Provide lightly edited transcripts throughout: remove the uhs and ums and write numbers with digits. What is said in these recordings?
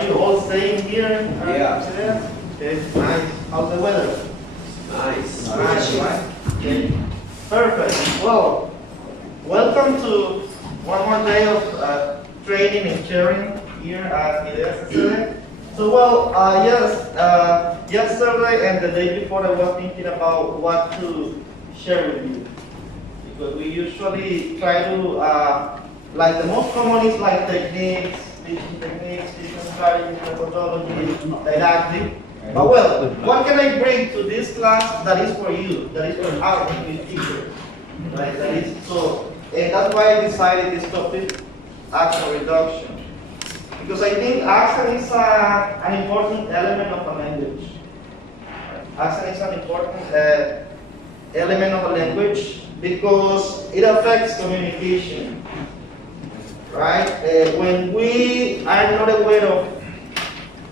are you all staying here? Yeah. Okay, nice. How's the weather? Nice. Nice, right? Okay. Perfect. Well, welcome to one more day of training and sharing here at IDEAS. So, well, yesterday and the day before I was thinking about what to share with you. Because we usually try to, like the most common is like teaching techniques, teaching strategies, methodology, didactic. But well, what can I bring to this class that is for you, that is for our English teachers? Right? That is so, and that's why I decided this topic, accent reduction. Because I think accent is an important element of a language. Accent is an important element of a language because it affects communication. Right? When we are not aware of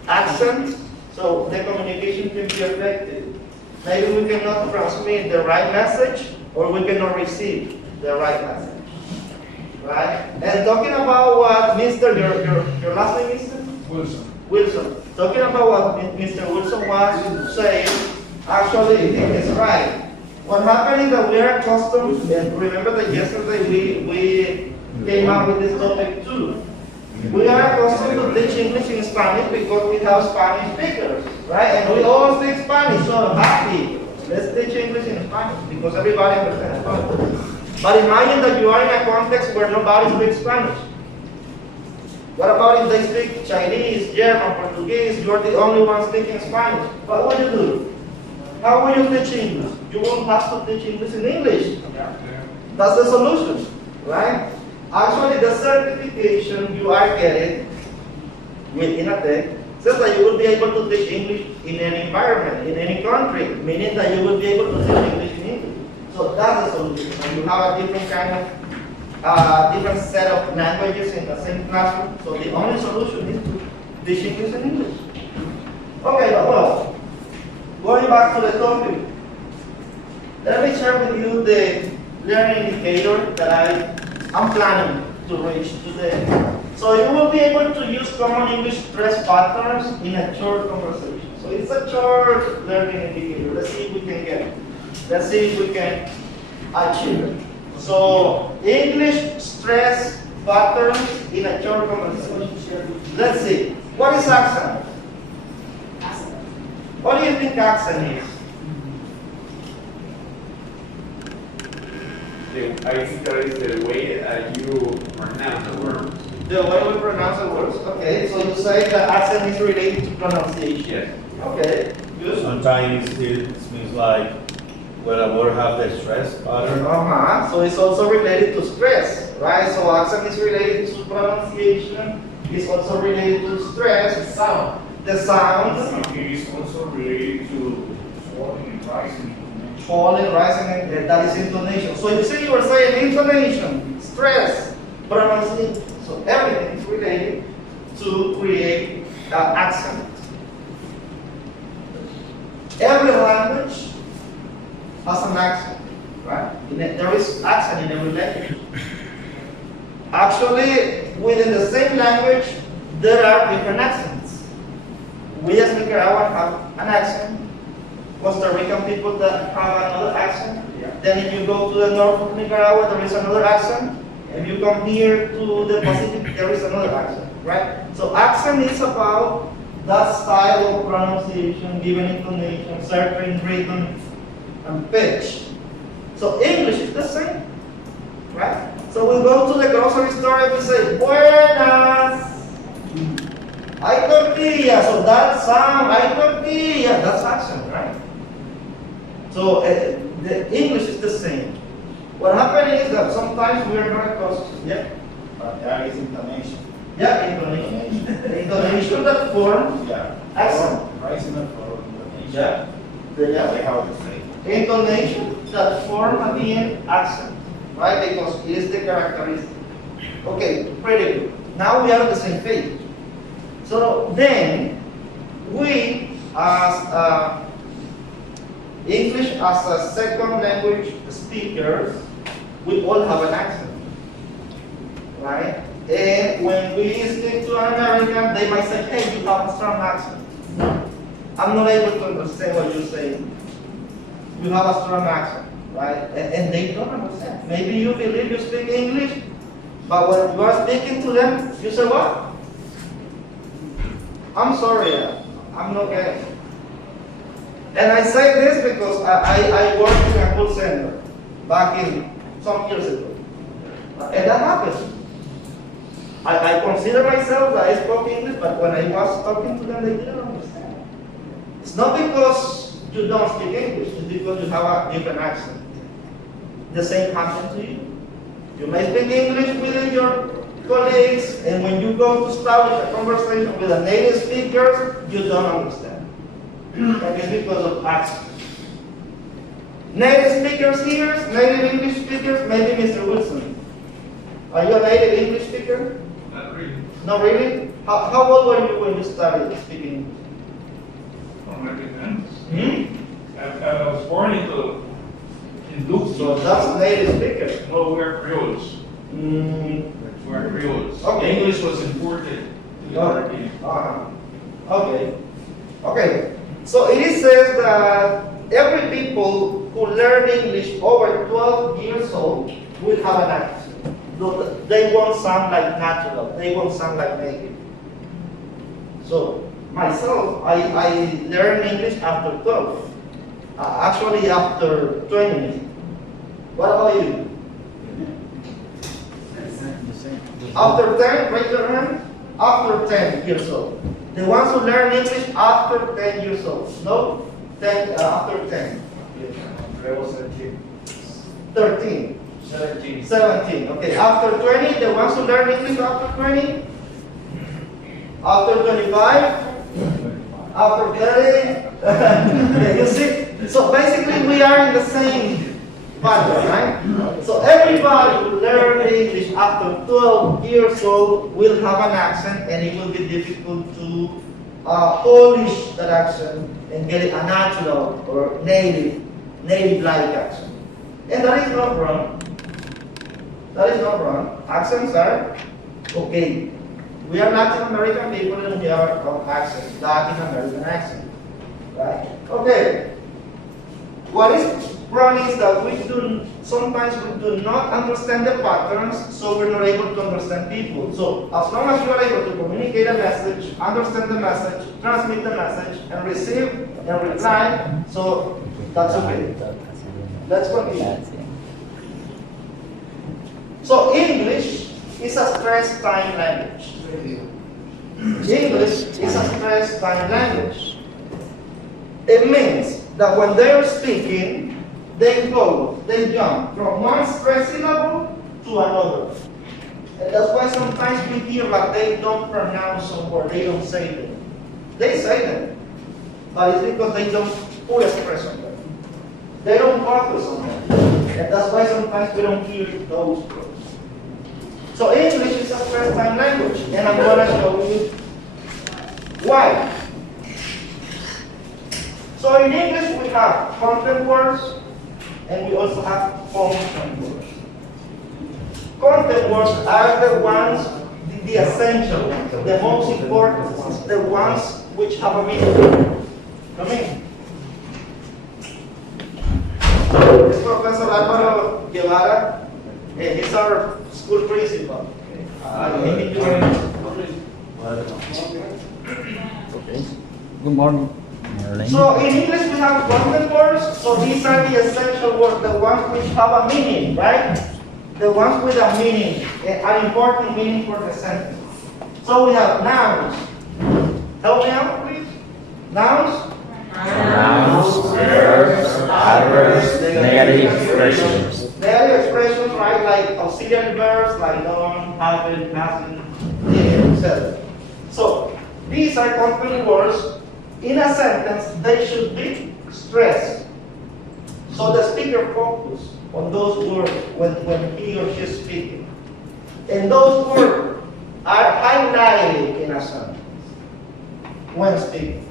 accent, so the communication can be affected. Maybe we cannot transmit the right message or we cannot receive the right message. Right? And talking about what your last name is? Wilson. Talking about what Mr. Wilson was saying, actually it's right. What happened is that we are accustomed, and remember that yesterday we came up with this topic too. We are accustomed to teach English in Spanish because we have Spanish speakers, right? And we all speak Spanish, so happy. Let's teach English in Spanish because everybody understands Spanish. But imagine that you are in a context where nobody speaks Spanish. What about if they speak Chinese, German, Portuguese, you're the only one speaking Spanish? What would you do? How will you teach English? You won't have to teach English in English. That's the solution, right? Actually, the certification you are getting with INATEC says that you will be able to teach English in any environment, in any country, meaning that you will be able to teach English in English. So that's the solution. And you have a different kind of, different set of languages in the same classroom. So the only solution is to teach English in English. Okay, but well, going back to the topic, let me share with you the learning indicator that I'm planning to reach today. So you will be able to use common English stress patterns in a short conversation. So it's a short learning indicator. Let's see if we can get it. Let's see if we can achieve it. So English stress patterns in a short conversation. Let's see. What is accent? What do you think accent is? I think that is the way you pronounce the word. The way we pronounce the words? Okay, so you say that accent is related to pronunciation. Yes. Okay, good. Sometimes it means like when a word has the stress pattern. So it's also related to stress, right? So accent is related to pronunciation. It's also related to stress. Sound. The sound. It is also related to falling and rising. Falling, rising, and that is intonation. So you see, you were saying intonation, stress, pronunciation. So everything is related to create accent. Every language has an accent, right? There is accent in every language. Actually, within the same language, there are different accents. We as Nicaraguan have an accent. Costa Rican people that have another accent. Yeah. Then if you go to the north of Nicaragua, there is another accent. If you come here to the Pacific, there is another accent, right? So accent is about that style of pronunciation, given intonation, certain rhythm, and pitch. So English is the same, right? So we go to the grocery store and we say, buenas, hay tortilla. So that sound, hay tortilla, that's accent, right? So the English is the same. What happened is that sometimes we are not accustomed. Yeah. But there is intonation. Yeah, intonation. The intonation that forms accent. Rising and falling intonation. Yeah. They have the same. Intonation that form at the end accent, right? Because it is the characteristic. Okay, pretty good. Now we are on the same page. So then we, as English as a second language speakers, we all have an accent, right? And when we speak to an American, they might say, hey, you have a strong accent. I'm not able to understand what you're saying. You have a strong accent, right? And they don't understand. Maybe you believe you speak English, but when you are speaking to them, you say what? I'm sorry, I'm not getting it. And I say this because I worked in a call center back in some years ago. And that happens. I consider myself that I spoke English, but when I was talking to them, they didn't understand. It's not because you don't speak English, it's because you have a different accent. The same happens to you. You may speak English with your colleagues, and when you go to establish a conversation with a native speaker, you don't understand. That is because of accent. Native speakers here, native English speakers, maybe Mr. Wilson. Are you a native English speaker? Not really. Not really? How old were you when you started speaking From my parents. English? I was born in Duke. So that's a native speaker. No, we're Creoles. Mm, We're Creoles. Okay. English was imported to the Caribbean. Okay. Okay. So it says that every people who learn English over 12 years old will have an accent. They won't sound like natural. They won't sound like native. So myself, I learned English after 12. Actually, after 20. What about you? After 10, raise your hand. After 10 years old. The ones who learn English after 10 years old. No? 10, after 10. I was 13. 13. 17. 17. Okay. After 20, the ones who learn English after 20. After 25. After 30. Okay, you see? So basically we are in the same pattern, right? So everybody who learns English after 12 years old will have an accent, and it will be difficult to polish that accent and get it a natural or native-like accent. And that is not wrong. That is not wrong. Accents are okay. We are Latin American people and we have our accent, Latin American accent. Right? Okay. What is wrong is that sometimes we do not understand the patterns, so we're not able to understand people. So as long as you are able to communicate a message, understand the message, transmit the message, and receive and reply, so that's okay. Let's continue. So English is a stress time language. English is a stress time language. It means that when they're speaking, they jump from one stress syllable to another. And that's why sometimes we hear that they don't pronounce some words, they don't say them. They say them, but it's because they don't put a stress on them. They don't focus on them. And that's why sometimes we don't hear those words. So English is a stress time language, and I'm going to show you why. So in English we have content words, and we also have function words. Content words are the ones, the essential ones, the most important ones, the ones which have a meaning. Come in. This is Professor Álvaro Guevara. He's our school principal. Good morning. So in English we have content words. So these are the essential words, the ones which have a meaning, right? The ones with a meaning, an important meaning for the sentence. So we have nouns. Help me out, please. Nouns. Nouns, verbs, adverbs, negative expressions. Negative expressions, right? Like auxiliary verbs, like done, happened, hasn't, did, etc. So these are content words. In a sentence, they should be stressed. So the speaker focus on those words when he or she is speaking. And those words are highlighted in a sentence when speaking.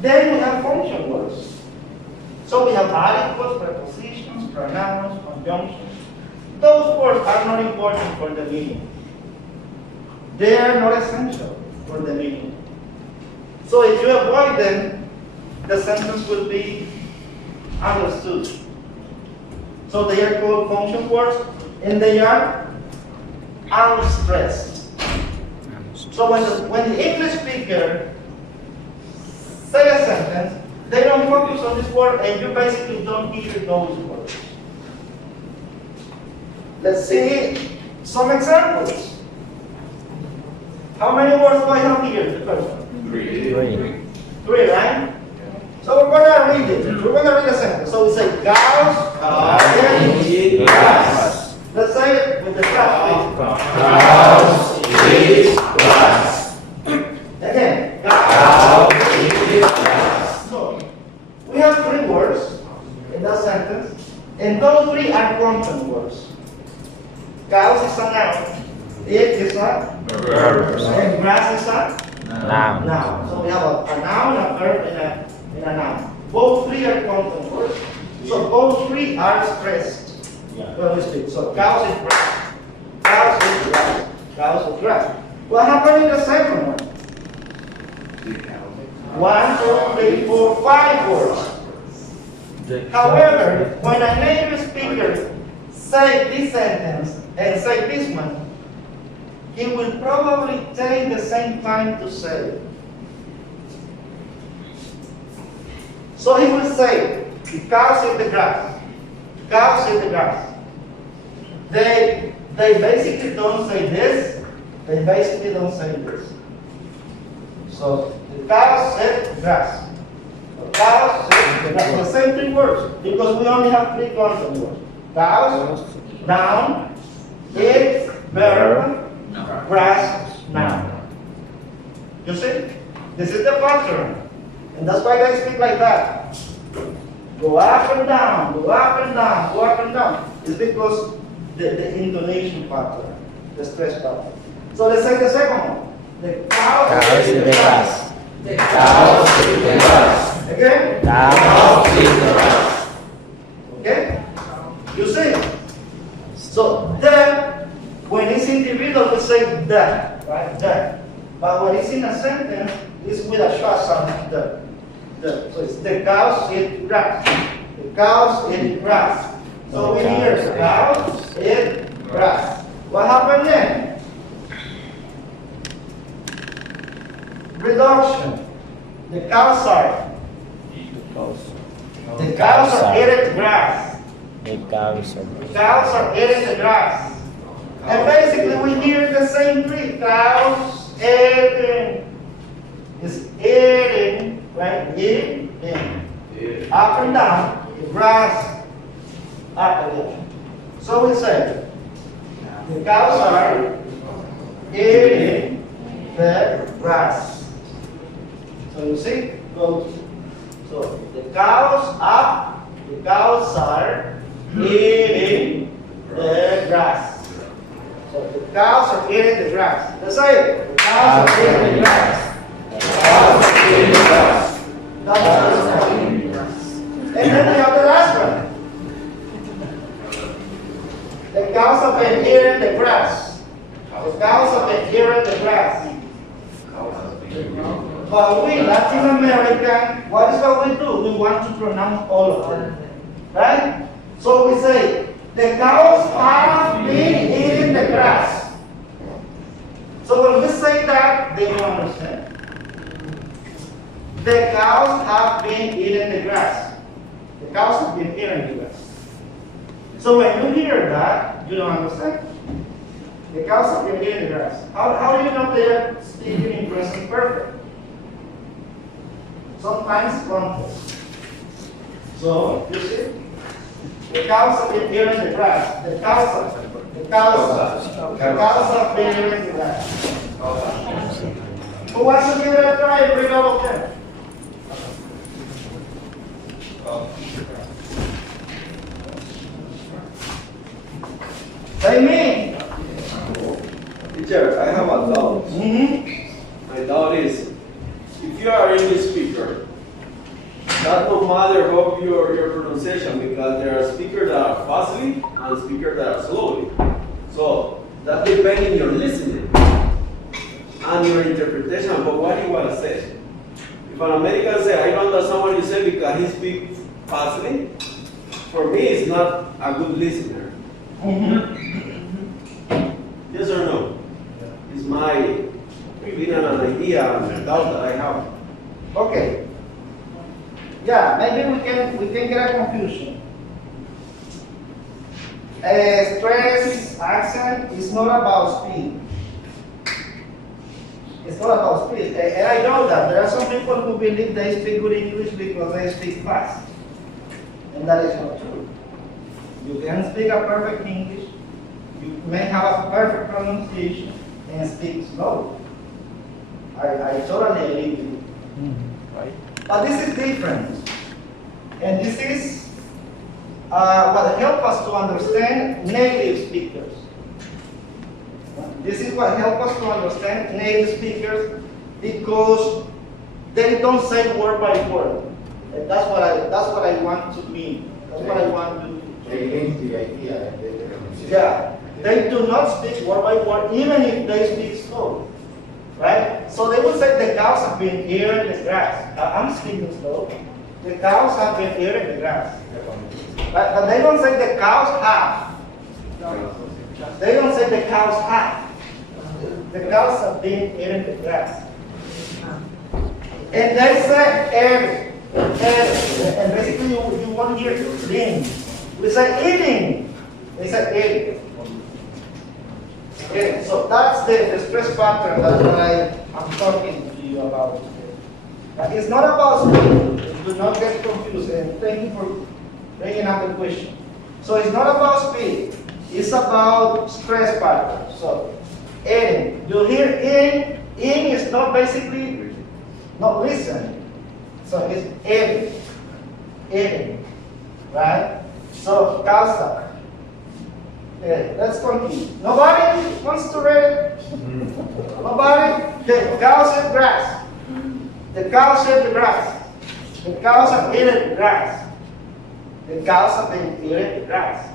Then we have function words. So we have articles, prepositions, pronouns, conjunctions. Those words are not important for the meaning. they are not essential for the meaning. So if you avoid them, the sentence will be understood. So they are called function words, and they are unstressed. So when the English speaker say a sentence, they don't focus on this word, and you basically don't hear those words. Let's see some examples. How many words do I have here? The first one. Three. Three, right? So we're going to read it. We're going to read a sentence. So we say cows eat grass. Let's say it with the grass. Cows eat grass. Again. Cows eat grass. So we have three words in that sentence, and those three are content words. Cows is a noun. It is a Verb. and grass is a Noun. noun. So we have a noun, a verb, and a noun. Both three are content words. So both three are stressed when we speak. So cows is grass. Cows is grass. Cows is grass. What happened in the second one? 1, 2, 3, 4, 5 words. However, when a native speaker say this sentence and say this one, he will probably take the same time to say it. So he will say, the cows eat the grass. Cows eat the grass. They basically don't say this. They basically don't say this. So the cows eat grass. The cows eat grass. The same three words, because we only have three content words. Cows, noun, eat, verb, grass, noun. You see? This is the pattern. And that's why they speak like that. Go up and down, go up and down, go up and down. It's because the intonation pattern, the stress pattern. So let's say the second one. The cows eat the grass. The cows eat the grass. Again? Cows eat the grass. Okay? You see? So the, when it's individual, we say the, right? The. But when it's in a sentence, it's with a short sound, the. So it's the cows eat grass. The cows eat grass. So we hear the cows eat grass. What happened then? Reduction. The cows are. The cows are eating grass. The cows are. The cows are eating the grass. And basically we hear the same three. Cows eating. Is eating, right? Eating. Up and down. The grass. Up again. So we say, the cows are eating the grass. So you see, goes. So the cows up, the cows are eating the grass. So the cows are eating the grass. Let's say it. The cows are eating the grass. The cows are eating the grass. That's what it's grass. And then we have the last one. The cows have been eating the grass. The cows have been eating the grass. But we, Latin American, what is what we do? We want to pronounce all of them. Right? So we say, the cows have been eating the grass. So when we say that, they don't understand. The cows have been eating the grass. The cows have been eating the grass. So when you hear that, you don't understand. The cows have been eating the grass. How do you know they're speaking in present perfect? Sometimes context. So you see, the cows have been eating the grass. The cows have been eating the grass. Who wants to give it a try and read all of them? Say me. Teacher, I have a doubt. Mm-hmm. My doubt is, if you are an English speaker, that no matter how your pronunciation, because there are speakers that are fastly and speakers that are slowly. So that depends on your listening. understand, but what do you want to say? If an American say, I don't understand what you say because he speaks fastly, for me, it's not a good listener. Yes or no? It's my opinion and idea and doubt that I have. Okay. Yeah, maybe we can get a confusion. Stress accent is not about speed. It's not about speed. And I know that there are some people who believe they speak good English because they speak fast. And that is not true. You can speak a perfect English, you may have a perfect pronunciation, and speak slow. I totally agree with you. Right? But this is different. And this is what helps us to understand native speakers. This is what helps us to understand native speakers because they don't say word by word. And that's what I want to mean. That's what I want to. They link the idea. Yeah, they do not speak word by word, even if they speak slow, right? So they will say the cows have been here in the grass. I'm speaking slow. The cows have been here in the grass. But they don't say the cows have. They don't say the cows have. The cows have been here in the grass. And they say every. And basically you won't hear eating. We say eating. They say eating. Okay, so that's the stress pattern that I'm talking to you about. It's not about speed. Do not get confused. And thank you for bringing up the question. So it's not about speed. It's about stress pattern. So eating. You hear in. In is not basically not listening. So it's eating. Eating. Right? So causa. Okay, let's continue. Nobody wants to read it? Nobody? Okay, cows eat grass. The cows eat the grass. The cows have eaten grass. The cows have been eating grass.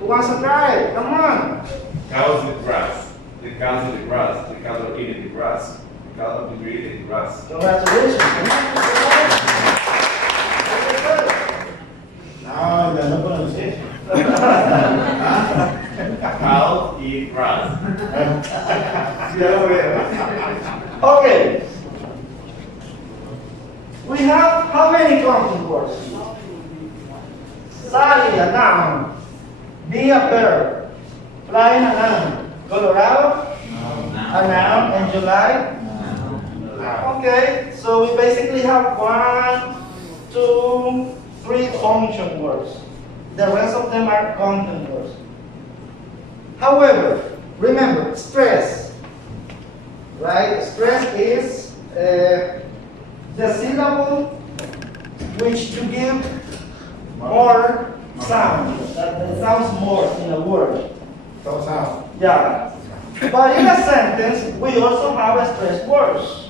Who wants to try it? Come on. Cows eat grass. The cows eat the grass. The cows are eating the grass. The cows have been eating the grass. Congratulations. No, no pronunciation. Cows eat grass. Okay. We have how many counting words? Sally, a noun. Be a verb. Flying, a noun. Colorado, a noun. And July? Okay, so we basically have 1, 2, 3 function words. The rest of them are content words. However, remember, stress, right? Stress is the syllable which you give more sound. That sounds more in a word. Don't sound. Yeah. But in a sentence, we also have stress words.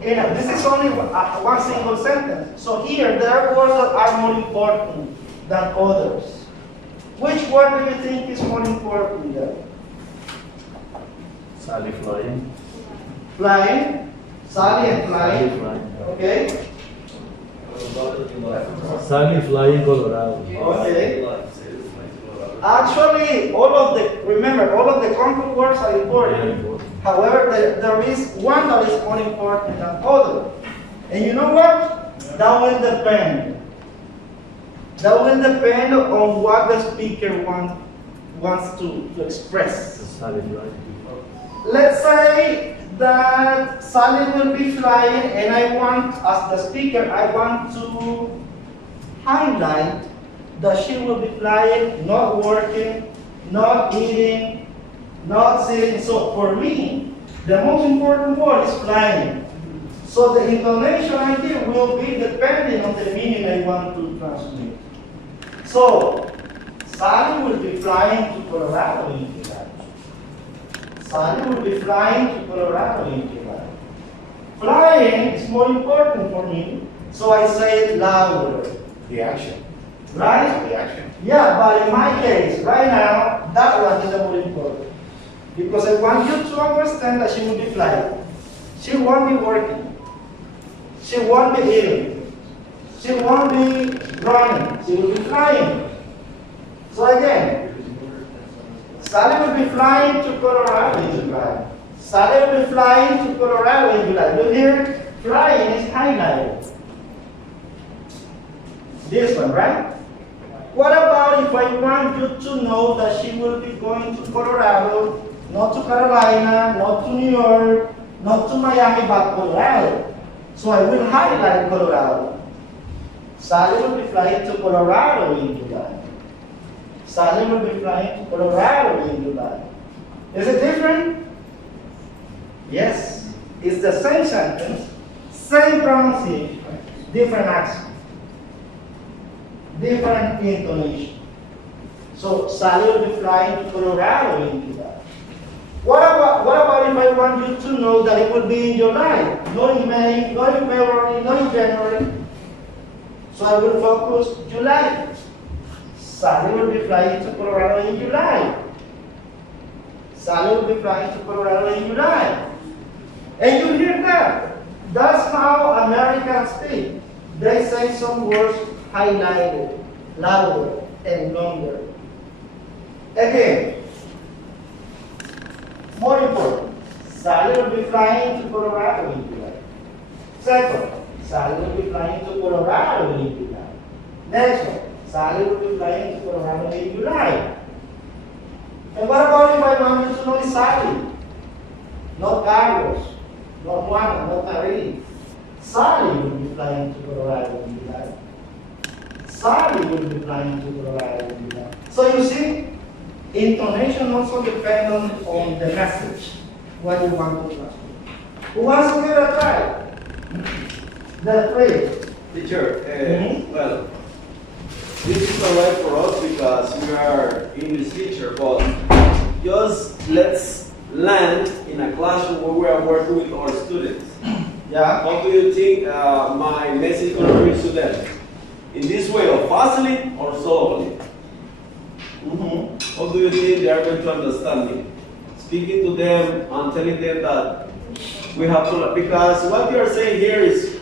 This is only one single sentence. So here, there are words that are more important than others. Which word do you think is more important there? Sally flying. Flying. Sally and flying. Okay. Sally flying Colorado. Okay. Actually, all of the content words are important. However, there is one that is more important than other. And you know what? That will depend. That will depend on what the speaker wants to express. Sally flying. Let's say that Sally will be flying and I want, as the speaker, I want to highlight that she will be flying, not working, not eating, not sitting. So for me, the most important word is flying. So the intonation idea will be depending on the meaning I want to transmit. So Sally will be flying to Colorado in July. Sally will be flying to Colorado in July. Flying is more important for me, so I say it louder. The action. Right? The action. Yeah, but in my case, right now, that one is the more important. Because I want you to understand that she will be flying. She won't be working. She won't be eating. She won't be running. She will be flying. So again, Sally will be flying to Colorado in July. Sally will be flying to Colorado in July. You hear? Flying is highlighted. This one, right? What about if I want you to know that she will be going to Colorado, not to Carolina, not to New York, not to Miami, but Colorado? So I will highlight Colorado. Sally will be flying to Colorado in July. Sally will be flying to Colorado in July. Is it different? Yes. It's the same sentence, same pronunciation, different accent, different intonation. So Sally will be flying to Colorado in July. What about if I want you to know that it will be in July, not in May, not in February, not in January? So I will focus July. Sally will be flying to Colorado in July. Sally will be flying to Colorado in July. And you hear that? That's how Americans speak. They say some words highlighted, louder, and longer. Again, more important, Sally will be flying to Colorado in July. Second, Sally will be flying to Colorado in July. Next one, Sally will be flying to Colorado in July. And what about if I want you to know it's Sally? Not Carlos, not Juana, not Marie. Sally will be flying to Colorado in July. Sally will be flying to Colorado in July. So you see, intonation also depends on the message, what you want to transmit. Who wants to give it a try? The three. Teacher, well, this is alright for us because we are English teacher, but just let's land in a classroom where we are working with our students. Yeah. How do you think my message is going to reach to them? In this way, or fastly or slowly? How do you think they are going to understand me? Speaking to them and telling them that we have to, because what you are saying here is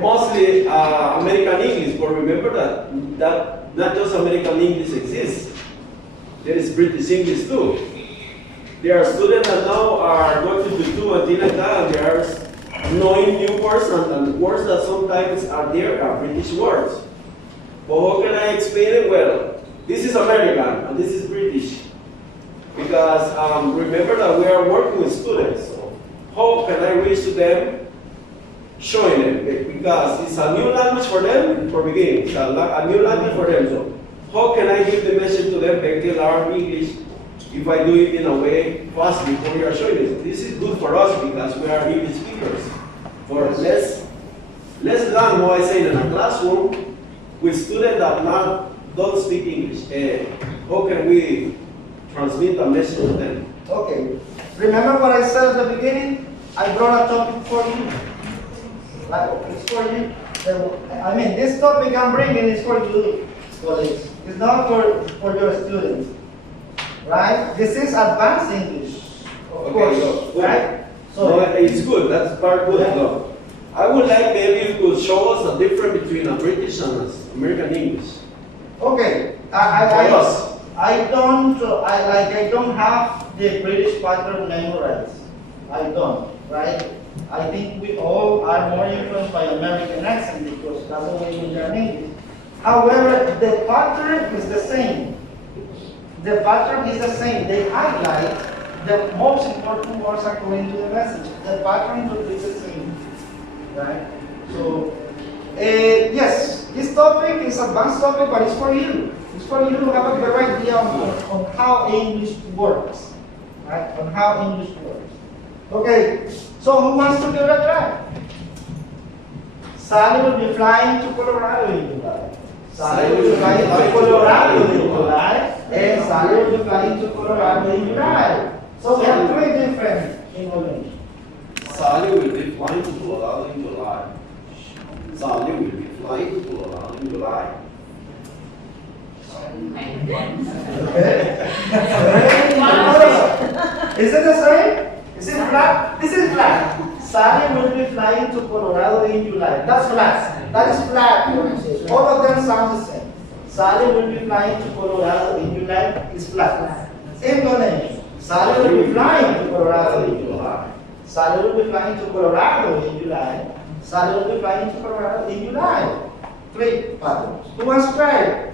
mostly American English, but remember that not just American English exists. There is British English too. There are students that now are going to do and things like that, and they are knowing new words and words that sometimes are there are British words. But how can I explain it? Well, this is American and this is British. Because remember that we are working with students. So how can I reach to them? Showing them. Because it's a new language for them for beginning. It's a new language for them. So how can I give the message to them? They can learn English if I do it in a way fast before you are showing it. This is good for us because we are English speakers. For let's learn what I say in a classroom with students that don't speak English. How can we transmit a message to them? Okay. Remember what I said at the beginning? I brought a topic for you. Like, it's for you. I mean, this topic I'm bringing is for you, colleagues. It's not for your students. Right? This is advanced English, of course. So, right? So no, it's good. That's part good. Yeah. No. I would like maybe you could show us the difference between a British and American English. Okay. I don't have the British pattern memorized. I don't, right? I think we all are more influenced by American accent because that's the way we learn English. However, the pattern is the same. The pattern is the same. They highlight the most important words according to the message. The pattern will be the same, right? So, yes, this topic is advanced topic, but it's for you. It's for you to have a better idea on how English works, right? On how English works. Okay, so who wants to give it a try? Sally will be flying to Colorado in July. Sally will be flying to Colorado in July, and Sally will be flying to Colorado in July. So we have three different English. Sally will be flying to Colorado in July. Sally will be flying to Colorado in July. Okay? Is it the same? Is it flat? This is flat. Sally will be flying to Colorado in July. That's flat. That is flat pronunciation. All of them sound the same. Sally will be flying to Colorado in July is flat. Intonation. Sally will be flying to Colorado in July. Sally will be flying to Colorado in July. Sally will be flying to Colorado in July. 3 patterns. Who wants to try?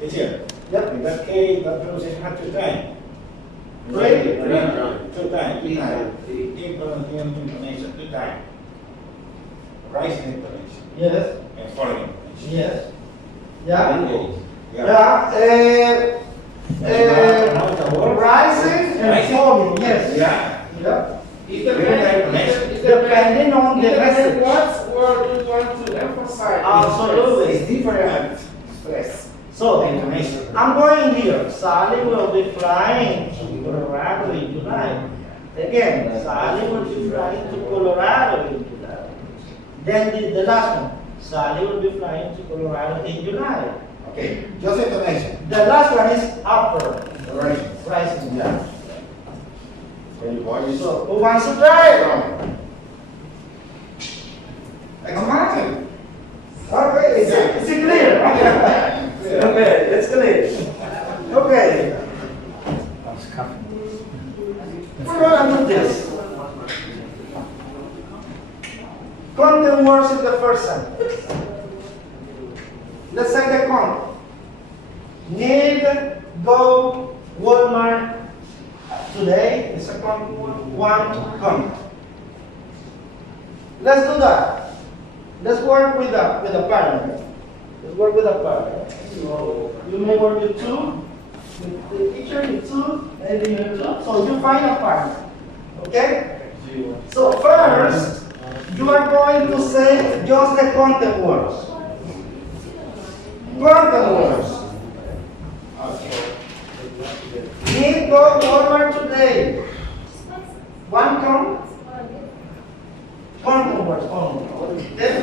Teacher, Yep. in that case, that pronunciation has to time. Three. Two times. Intonation, two times. Rising intonation Yes. and falling intonation. Yes. Yeah. Yeah. Rising and falling. Yes. Yeah. Yeah. It Depending on the message. what word you want to emphasize. Absolutely. It's different stress. So, Intonation. I'm going here. Sally will be flying to Colorado in July. Again, Sally will be flying to Colorado in July. Then the last one. Sally will be flying to Colorado in July. Okay, just intonation. The last one is upper. Rising. Rising. Yeah. So your voice. So, who wants to try? Come on. Okay, is it clear? Okay, it's clear. Okay, we're gonna do this. Content words in the first sentence. Let's say the content. Need go Walmart today is a content word. Want to come. Let's do that. Let's work with a partner. Let's work with a partner. So you may work with two, with the teacher with two, maybe you two. So you find a partner. Okay? So first, you are going to say just the content words. Content words. Need go Walmart today. One come. Content words only. Okay?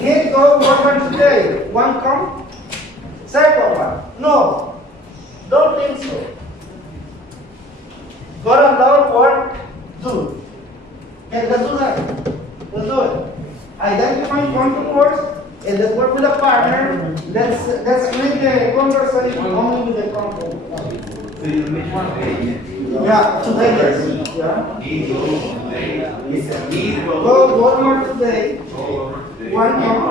Need go Walmart today. One come. Second one. No. Don't think so. Got a lot of work. Do. Okay, let's do that. Let's do it. Identify content words and let's work with a partner. Let's read the conversation only with the content. Yeah, today yes. Yeah. Go Walmart today. One come.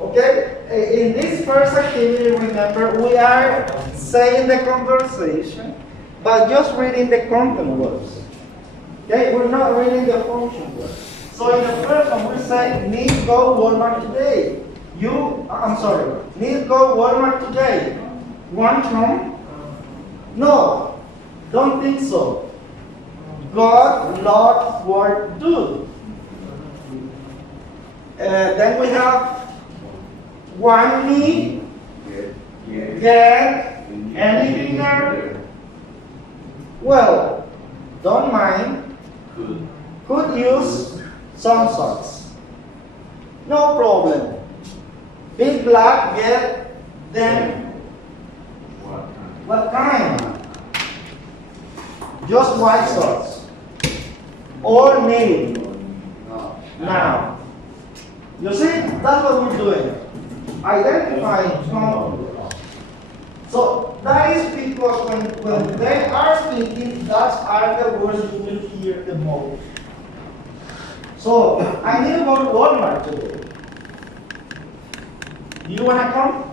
Okay, in this first activity, remember, we are saying the conversation, but just reading the content words. Okay, we're not reading the function words. So in the first one, we say, need go Walmart today. Need go Walmart today. Want come? No, don't think so. God, Lord, word, do. Then we have one need, get, anything there? Well, don't mind. Could use some sorts. No problem. Be glad, get them. What kind? Just white socks. All need. Now. You see, that's what we're doing. Identifying content. So that is because when they are speaking, that's are the words you will hear the most. So I need to go to Walmart today. Do you wanna come?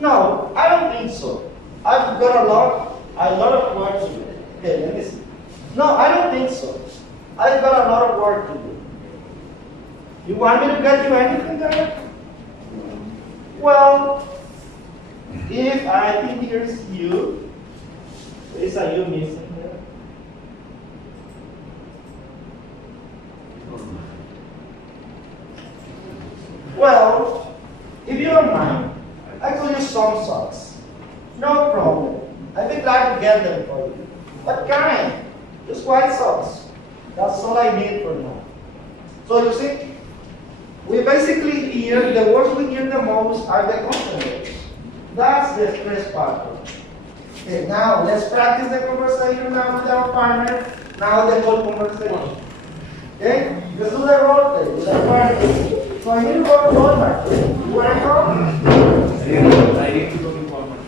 No, I don't think so. I've got a lot of work to do. Okay, let me see. No, I don't think so. I've got a lot of work to do. You want me to get you anything there? Well, if I think here's you, is a you missing there? Well, if you don't mind, I could use some socks. No problem. I'd be glad to get them for you. What kind? Just white socks. That's all I need for now. So you see, we basically hear, the words we hear the most are the consonants. That's the stress factor. Okay, now let's practice the conversation now with our partner. Now the whole conversation. Okay? Let's do the role play with our partner. So I need to go to Walmart. You want to go? I need to go to Walmart.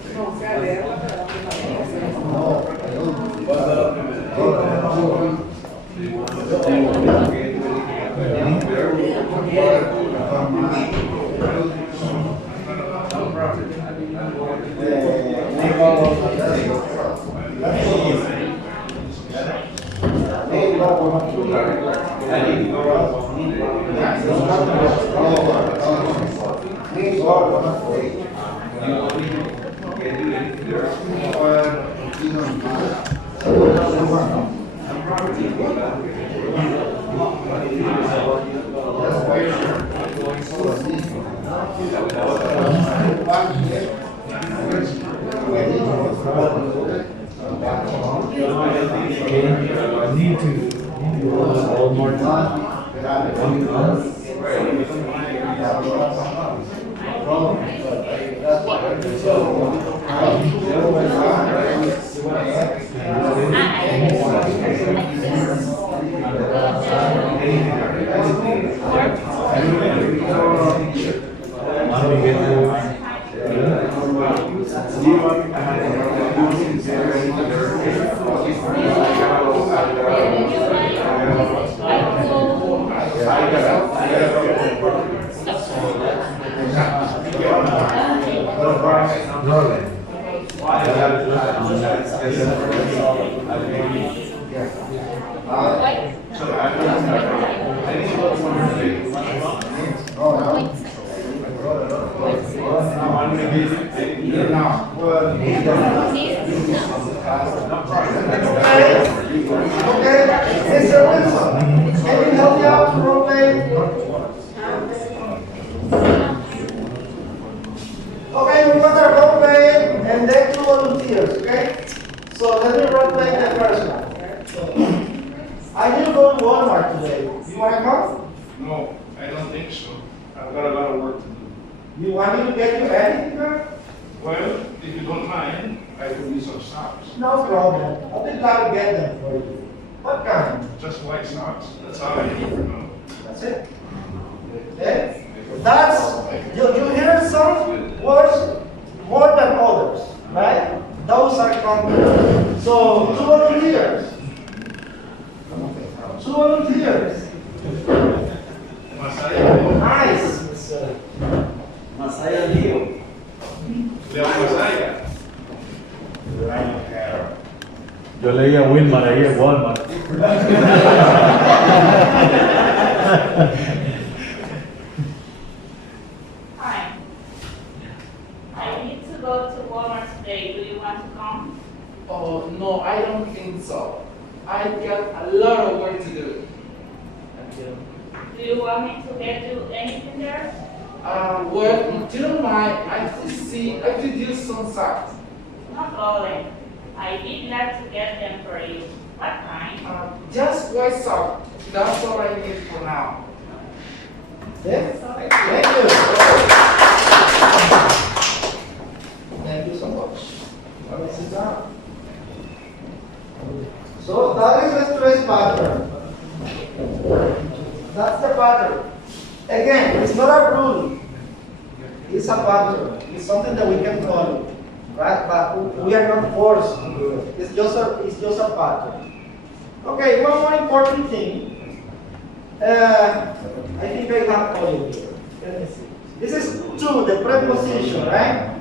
Okay, Mr. Wilson, can you help me out to role play? Okay, we want a role play and then 2 volunteers, okay? So let me role play the first one. I need to go to Walmart today. You want to come? No, I don't think so. I've got a lot of work to do. You want me to get you anything, girl? Well, if you don't mind, I could use some socks. No problem. I'll be glad to get them for you. What kind? Just white socks. That's all I need for now. That's it. Okay? That's, you hear some words more than others, right? Those are common. So, 2 volunteers. 2 volunteers. Masaya. Nice. Masaya Leo. Leo Masaya. Yo leía Wilmar ahí en Walmart. Hi. I need to go to Walmart today. Do you want to come? Oh, no, I don't think so. I got a lot of work to do. Do you want me to get you anything there? Well, if you don't mind, I could use some socks. No problem. I'd be glad to get them for you. What kind? Just white socks. That's all I need for now. Yeah? Thank you. Thank you so much. Have a sit down. So that is the stress pattern. That's the pattern. Again, it's not a rule. It's a pattern. It's something that we can follow, right? But we are not forced to do it. It's just a pattern. Okay, one more important thing. I think I have all of here. Let me see. This is to the preposition, right?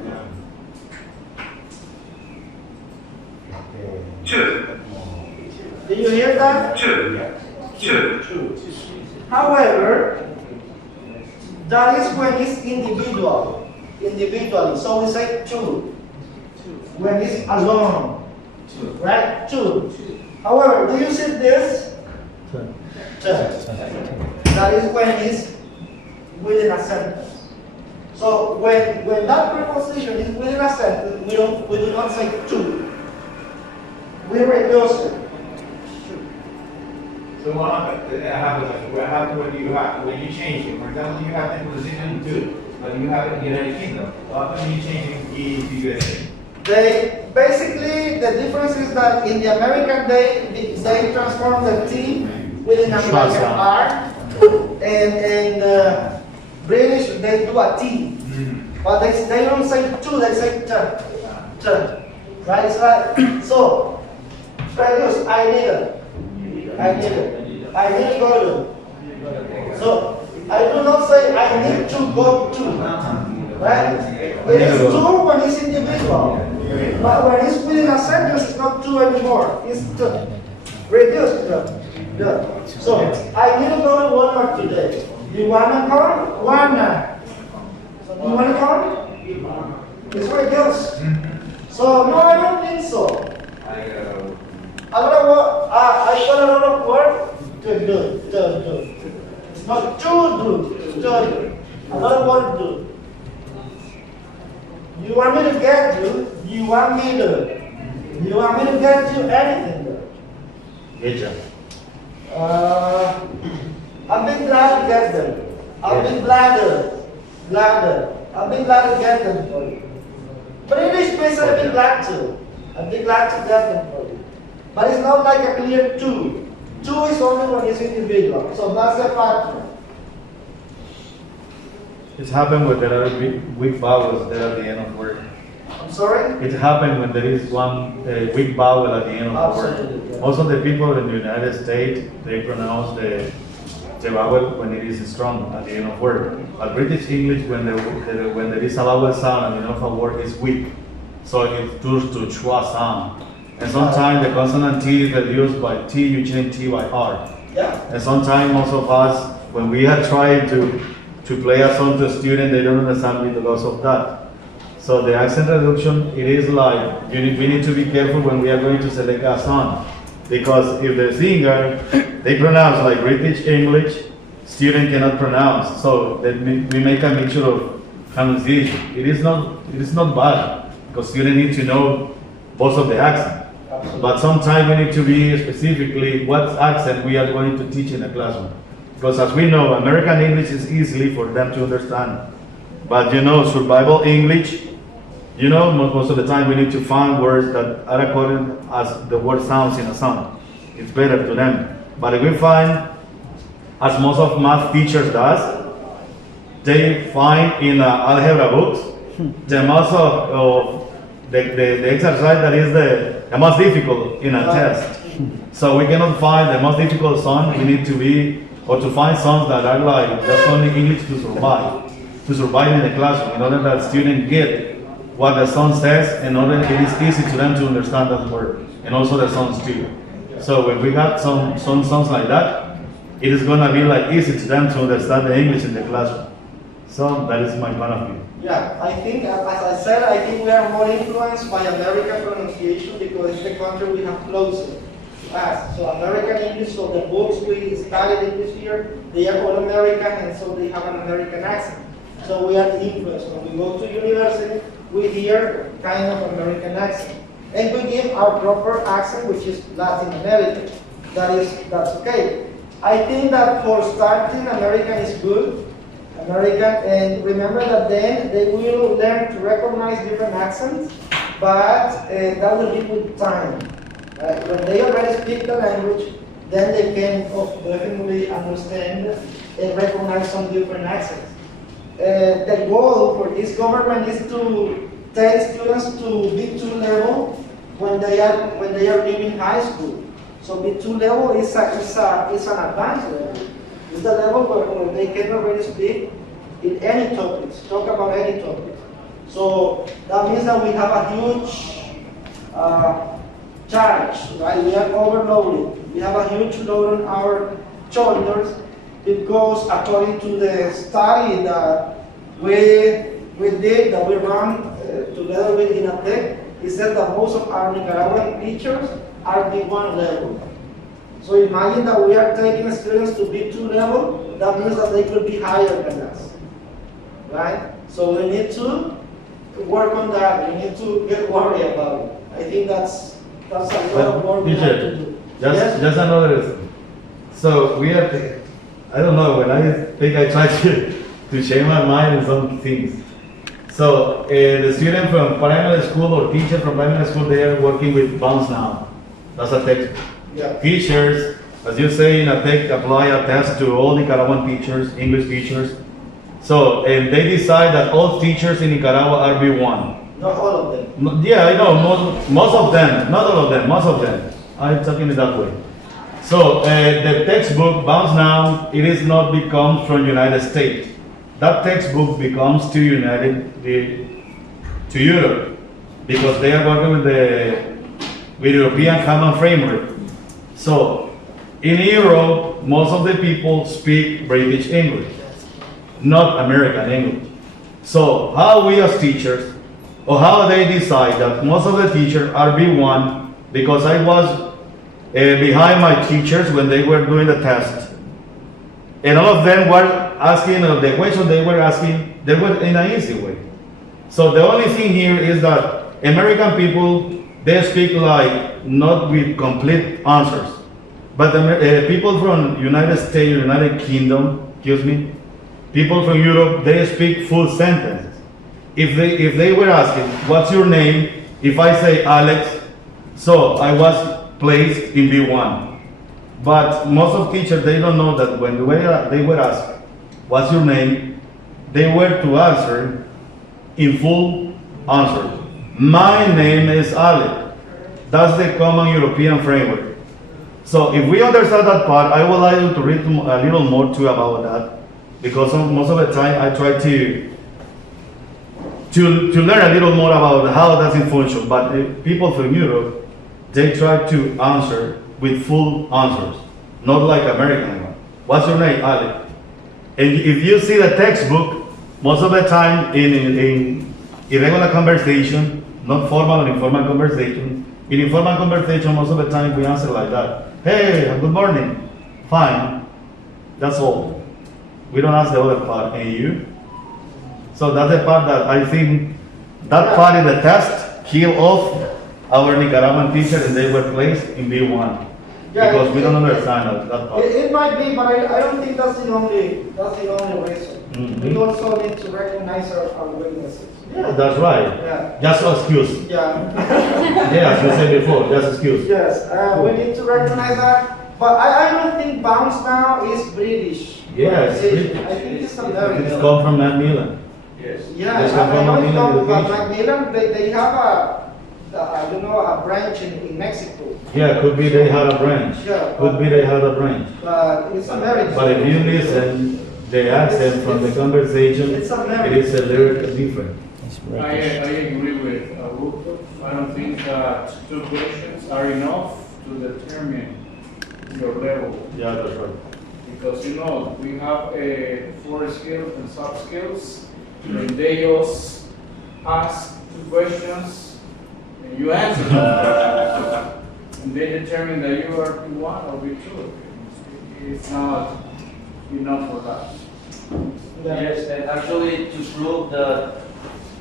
hear that? However, that is when it's individually. So we say two. When it's alone, right? Two. However, do you see this? That is when it's within a sentence. So when that preposition is within a sentence, we do not say two. We reduce it. So what happens when you change it? For example, you have the position 2, but you have it in the United Kingdom. What happens when you change it to USA? Basically the difference is that in the American they transform the T within a like an R, and British they do a T, but they don't say two, they say t, right? It's like, so reduce. I need to go to. So I do not say I need to go to, right? It is two when it's individual, but when it's within a sentence, it's not two anymore. It's two. Reduce. So I need to go to Walmart today. Do you wanna come? Wanna. So do you wanna come? It's reduced. So no, I don't think so. I got a lot of work to do. It's not to do. A lot of work to do. You want me to get you? You want me to get you anything? Get you. I've been glad to get them. I've been glad to get them for you. British place I've been glad to get them for you. But it's not like a clear two. Two is only when it's individual. So that's the factor. It's happened when there are weak vowels there at the end of word. I'm sorry? It happened when there is one weak vowel at the end of the Absolutely, word. yeah. Most of the people in the United States, they pronounce the vowel when it is strong at the end of word. But British English, when there is a vowel sound at the end of a word, is weak. So it turns to schwa sound. And sometimes the consonant T is reduced by T, you change T by R. Yeah. And sometimes most of us, when we are trying to play a song to a student, they don't understand because of that. So the accent reduction, it is like, we need to be careful when we are going to select a song. Because if the singer, they pronounce like British English, student cannot pronounce. So then we make a mixture of pronunciation. It is not bad, because students need to know both of the accent. But sometimes we need to be specifically what accent we are going to teach in the classroom. Because as we know, American English is easy for them to understand. But survival English, most of the time we need to find words that are according as the word sounds in a song. It's better to them. But if we find, as most of math teachers does, they find in algebra books the most of the exercise that is the most difficult in a test. So we cannot find the most difficult song. We need to find songs that are like just only English to survive in the classroom, in order that students get what the song says, in order it is easy to them to understand that word, and also the songs too. So when we got some songs like that, it is gonna be like easy to them to understand the English in the classroom. So that is my point of view. Yeah, I think, as I said, I think we are more influenced by American pronunciation because it's the country we have closer to us. So American English, so the books we studied in this year, they are all American, and so they have an American accent. So we are influenced. When we go to university, we hear kind of American accent. And we give our proper accent, which is Latin American. That's okay. I think that for starting, American is good. And remember that then they will learn to recognize different accents, but that will be with time. When they already speak the language, then they can definitely understand and recognize some different accents. The goal for this government is to take students to B2 level when they are leaving high school. So B2 level is an advanced level. It's the level where they can already speak in any topics, talk about any topic. So that means that we have a huge charged, right? We are overloaded. We have a huge load on our shoulders because according to the study that we did, that we run together with INATEC, it said that most of our Nicaraguan teachers are B1 level. So imagine that we are taking students to B2 level, that means that they could be higher than us, right? So we need to work on that. We need to get worried about it. I think that's a lot of work we have to do. Just another. So we have. I don't know. When I think I try to change my mind in some things. So the student from primary school or teacher from primary school, they are working with Bounce now. That's a textbook. Yeah. Teachers, as you say, in a tech, apply a test to all Nicaraguan teachers, English teachers. So and they decide that all teachers in Nicaragua are B1. Not all of them. Yeah, I know, most of them, not all of them, most of them. I'm talking it that way. So the textbook, Bounce Now, it is not becomes from United States. That textbook becomes to Europe because they are working with European Common Framework. So in Europe, most of the people speak British English, not American English. So how we as teachers, or how they decide that most of the teachers are B1 because I was behind my teachers when they were doing the test. And all of them were asking, the question they were asking, they were in an easy way. So the only thing here is that American people, they speak like not with complete answers. But the people from United States, United Kingdom, people from Europe, they speak full sentences. If they were asking, what's your name? If I say Alex, so I was placed in B1. But most of teachers, they don't know that when they were asked, what's your name? They were to answer in full answer. My name is Alex. That's the common European framework. So if we understand that part, I would like you to read a little more too about that. Because most of the time I try to learn a little more about how that's in function. But people from Europe, they try to answer with full answers, not like American one. What's your name, Alex? And if you see the textbook, most of the time in irregular conversation, not formal or informal conversation, in informal conversation, most of the time we answer like that. Hey, good morning. Fine. That's all. We don't ask the other part, and you? So that's the part that I think, that part in the test kill off our Nicaraguan teacher and they were placed in B1. Yeah, because we don't understand that part. It might be, but I don't think that's the only reason. Mhm. We also need to recognize our weaknesses. Yeah, that's right. Yeah. Just excuse. Yeah. Yeah, as you said before, just excuse. Yes, we need to recognize that. But I don't think Bounce Now is British. Yeah, it's British. I think it's American. It's come from Macmillan. Yes. Yeah, It's I come from know it's Macmillan from Education. Macmillan. They have a branch in Mexico. Yeah, could be they had a branch. Yeah. Could be they had a branch. But it's American. But if you listen, the accent from the conversation, It's American. it is a little different. It's I British. agree with Augusto. I don't think that 2 questions are enough to determine your level. Yeah, that's right. Because we have 4 skills and soft skills, and they just ask 2 questions, and you answer them. And they determine that you are B1 or B2. It's not enough for that. Yes, and actually to prove that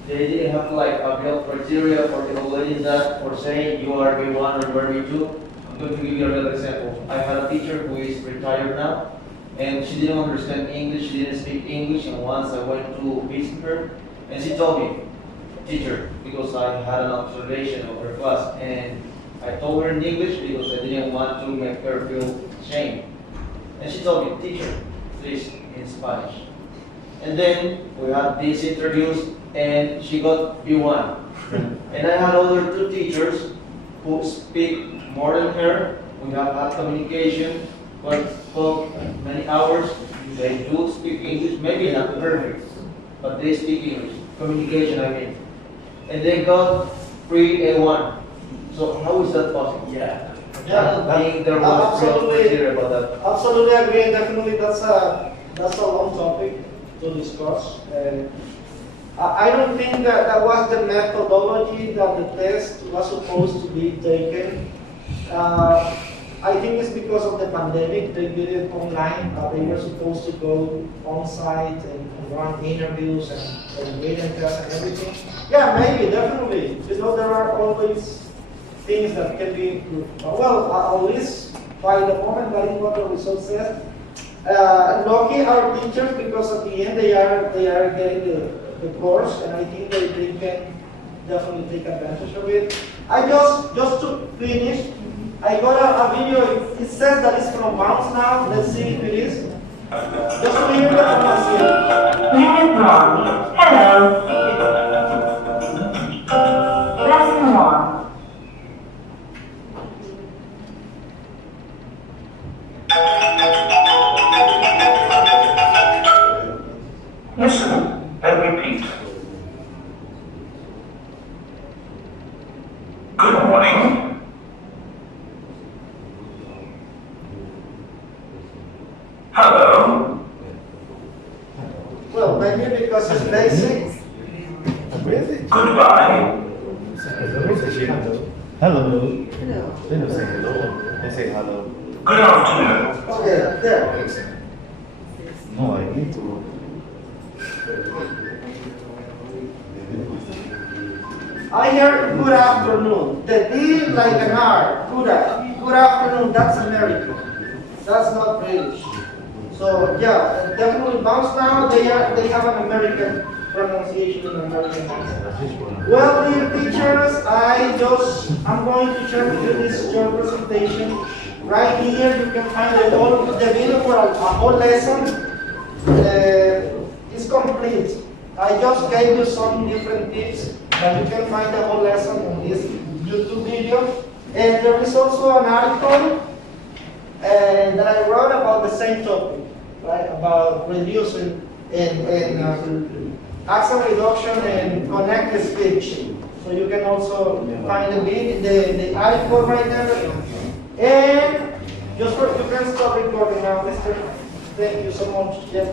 they didn't have like a build criteria for evaluating that or saying you are B1 or you are B2. I'm going to give you another example. I had a teacher who is retired now, and she didn't understand English, she didn't speak English, and once I went to visit her, and she told me, teacher, because I had an observation of her class, and I told her in English because I didn't want to make her feel shame. And she told me, teacher, please, in Spanish. And then we had these interviews, and she got B1. And I had other 2 teachers who speak more than her. We have had communication, but for many hours. They do speak English, maybe not perfect, but they speak English. Communication, I mean. And they got 3 A1. So how is that possible? Yeah. I don't think there was real Absolutely. criteria about that. Absolutely agree, and definitely that's a long topic to discuss. I don't think that was the methodology that the test was supposed to be taken. I think it's because of the pandemic, they did it online. They were supposed to go on site and run interviews and written tests and everything. Yeah, maybe, definitely. You know, there are always things that can be improved. Well, at least by the moment, that is what the result says. Lucky our teachers, because at the end they are getting the course, and I think they can definitely take advantage of it. I just to finish, I got a video. It says that it's from Bounce now. Let's see if it is. Just to hear the pronunciation. Unit 1. Hello. Lesson 1. Listen and repeat. Good morning. Hello. Well, maybe because it's basic. Goodbye. Hello. They don't say hello. They say hello. Good afternoon. Okay, there. No, I need to. I hear good afternoon. The D like an R. Good afternoon. That's American. That's not British. So yeah, definitely Bounce now. They have an American pronunciation and American accent. Well, dear teachers, I'm going to share with you this short presentation. Right here, you can find the video for a whole lesson. It's complete. I just gave you some different tips, but you can find the whole lesson on this YouTube video. And there is also an article that I wrote about the same topic, right? About reducing and accent reduction and connected speech. So you can also find the article right there. And you can stop recording now, Mr. Thank you so much. Yeah.